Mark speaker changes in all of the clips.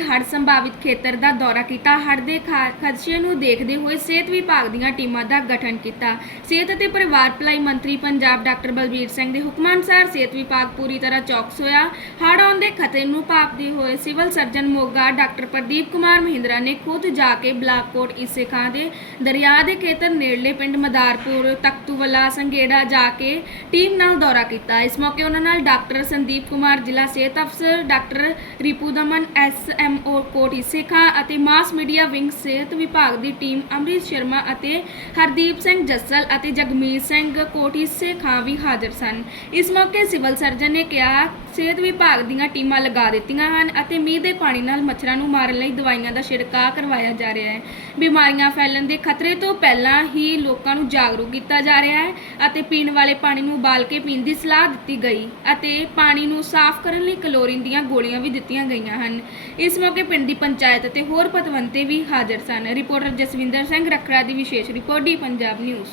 Speaker 1: ਹੜ੍ਹ ਸੰਭਾਵਿਤ ਖੇਤਰ ਦਾ ਦੌਰਾ ਕੀਤਾ। ਹੜ੍ਹ ਦੇ ਖਦਸ਼ੇ ਨੂੰ ਦੇਖਦੇ ਹੋਏ ਸਿਹਤ ਵਿਭਾਗ ਦੀਆਂ ਟੀਮਾਂ ਦਾ ਗਠਨ ਕੀਤਾ। ਸਿਹਤ ਅਤੇ ਪਰਿਵਾਰ ਭਲਾਈ ਮੰਤਰੀ ਪੰਜਾਬ ਡਾਕਟਰ ਬਲਬੀਰ ਸਿੰਘ ਦੇ ਹੁਕਮਾਂ ਅਨੁਸਾਰ ਸਿਹਤ ਵਿਭਾਗ ਪੂਰੀ ਤਰ੍ਹਾਂ ਚੌਕਸ ਹੋਇਆ। ਹੜ੍ਹ ਆਉਣ ਦੇ ਖਤਰੇ ਨੂੰ ਭਾਪਦੇ ਹੋਏ civil surgeon Moga doctor Pradeep Kumar Mahindra ਨੇ ਖੁਦ ਜਾ ਕੇ ਬਲਾਕਕੋਟ ਇਸੇ ਖਾਂ ਦੇ ਦਰਿਆ ਦੇ ਖੇਤਰ ਨੇੜਲੇ ਪਿੰਡ ਮਦਾਰਪੁਰ, ਤਖਤੂਵਾਲਾ ਸੰਗੇੜਾ ਜਾ ਕੇ ਟੀਮ ਨਾਲ ਦੌਰਾ ਕੀਤਾ। ਇਸ ਮੌਕੇ ਉਹਨਾਂ ਨਾਲ ਡਾਕਟਰ ਸੰਦੀਪ ਕੁਮਾਰ, ਜ਼ਿਲ੍ਹਾ ਸਿਹਤ ਅਫਸਰ doctor Ripu Daman, S SMO Kot Ise Khan ਅਤੇ ਮਾਸ ਮੀਡੀਆ ਵਿੰਗ ਸਿਹਤ ਵਿਭਾਗ ਦੀ ਟੀਮ ਅੰਮ੍ਰਿਤ ਸ਼ਰਮਾ ਅਤੇ ਹਰਦੀਪ ਸਿੰਘ ਜੱਸਲ ਅਤੇ ਜਗਮੀਤ ਸਿੰਘ ਕੋਟ ਇਸੇ ਵੀ ਹਾਜ਼ਰ ਸਨ। ਇਸ ਮੌਕੇ ਸਿਵਲ ਸਰਜਨ ਨੇ ਕਿਹਾ, ਸਿਹਤ ਵਿਭਾਗ ਦੀਆਂ ਟੀਮਾਂ ਲਗਾ ਦਿੱਤੀਆਂ ਹਨ ਅਤੇ ਮੀਂਹ ਦੇ ਪਾਣੀ ਨਾਲ ਮੱਛਰਾਂ ਨੂੰ ਮਾਰਨ ਲਈ ਦਵਾਈਆਂ ਦਾ ਛਿੜਕਾਅ ਕਰਵਾਇਆ ਜਾ ਰਿਹਾ ਹੈ। ਬਿਮਾਰੀਆਂ ਫੈਲਣ ਦੇ ਖਤਰੇ ਤੋਂ ਪਹਿਲਾਂ ਹੀ ਲੋਕਾਂ ਨੂੰ ਜਾਗਰੂਕ ਕੀਤਾ ਜਾ ਰਿਹਾ ਹੈ ਅਤੇ ਪੀਣ ਵਾਲੇ ਪਾਣੀ ਨੂੰ ਉਬਾਲ ਕੇ ਪੀਣ ਦੀ ਸਲਾਹ ਦਿੱਤੀ ਗਈ ਅਤੇ ਪਾਣੀ ਨੂੰ ਸਾਫ਼ ਕਰਨ ਲਈ ਕਲੋਰੀਨ ਦੀਆਂ ਗੋਲੀਆਂ ਵੀ ਦਿੱਤੀਆਂ ਗਈਆਂ ਹਨ। ਇਸ ਮੌਕੇ ਪਿੰਡ ਦੀ ਪੰਚਾਇਤ ਅਤੇ ਹੋਰ ਪਤਵੰਤੇ ਵੀ ਹਾਜ਼ਰ ਸਨ। ਰਿਪੋਰਟਰ ਜਸਵਿੰਦਰ ਸਿੰਘ ਰੱਖੜਾ ਦੀ ਵਿਸ਼ੇਸ਼ ਰਿਪੋਰਟ ਡੀ ਪੰਜਾਬ ਨਿਊਜ਼।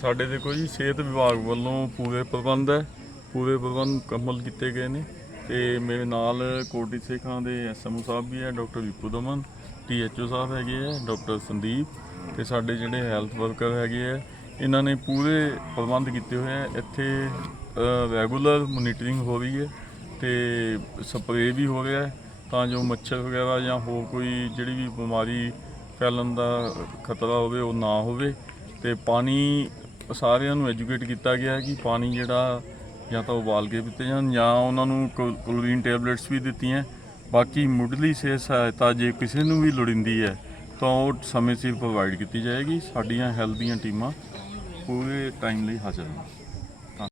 Speaker 2: ਸਾਡੇ ਦੇਖੋ ਜੀ ਸਿਹਤ ਵਿਭਾਗ ਵੱਲੋਂ ਪੂਰੇ ਪ੍ਰਬੰਧ ਹੈ। ਪੂਰੇ ਪ੍ਰਬੰਧ ਮੁਕੰਮਲ ਕੀਤੇ ਗਏ ਨੇ ਤੇ ਮੇਰੇ ਨਾਲ ਕੋਟੀ ਸੇਖਾਂ ਦੇ ਐਸਐਮਓ ਸਾਹਿਬ ਵੀ ਹੈ, ਡਾਕਟਰ ਵਿਪੂ ਦਮਨ ਟੀਐਚਓ ਸਾਹਿਬ ਹੈਗੇ ਹੈ, ਡਾਕਟਰ ਸੰਦੀਪ ਤੇ ਸਾਡੇ ਜਿਹੜੇ ਹੈਲਥ ਵਰਕਰ ਹੈਗੇ ਹੈ, ਇਹਨਾਂ ਨੇ ਪੂਰੇ ਪ੍ਰਬੰਧ ਕੀਤੇ ਹੋਏ ਹੈ। ਇੱਥੇ ਰੈਗੂਲਰ ਮੋਨੀਟਰਿੰਗ ਹੋ ਰਹੀ ਹੈ ਤੇ ਸਪਰੇਅ ਵੀ ਹੋ ਰਿਹਾ ਹੈ। ਤਾਂ ਜੋ ਮੱਛਰ ਵਗੈਰਾ ਜਾਂ ਹੋਰ ਕੋਈ ਜਿਹੜੀ ਵੀ ਬਿਮਾਰੀ ਫੈਲਣ ਦਾ ਖਤਰਾ ਹੋਵੇ, ਉਹ ਨਾ ਹੋਵੇ। ਤੇ ਪਾਣੀ ਸਾਰਿਆਂ ਨੂੰ ਐਜੂਕੇਟ ਕੀਤਾ ਗਿਆ ਹੈ ਕਿ ਪਾਣੀ ਜਿਹੜਾ ਜਾਂ ਤਾਂ ਉਬਾਲ ਕੇ ਪੀਤੇ ਜਾਣ ਜਾਂ ਉਹਨਾਂ ਨੂੰ ਕਲੋਰੀਨ ਟੈਬਲੇਟਸ ਵੀ ਦਿੱਤੀਆਂ। ਬਾਕੀ ਮੁੱਢਲੀ ਸਿਹਤ ਸਹਾਇਤਾ ਜੇ ਕਿਸੇ ਨੂੰ ਵੀ ਲੋੜੀਂਦੀ ਹੈ, ਤਾਂ ਉਹ ਸਮੇਂ ਸਿਰ ਪ੍ਰੋਵਾਈਡ ਕੀਤੀ ਜਾਏਗੀ। ਸਾਡੀਆਂ ਹੈਲਥ ਦੀਆਂ ਟੀਮਾਂ ਪੂਰੇ ਟਾਈਮ ਲਈ ਹਾਜ਼ਰ ਹਨ।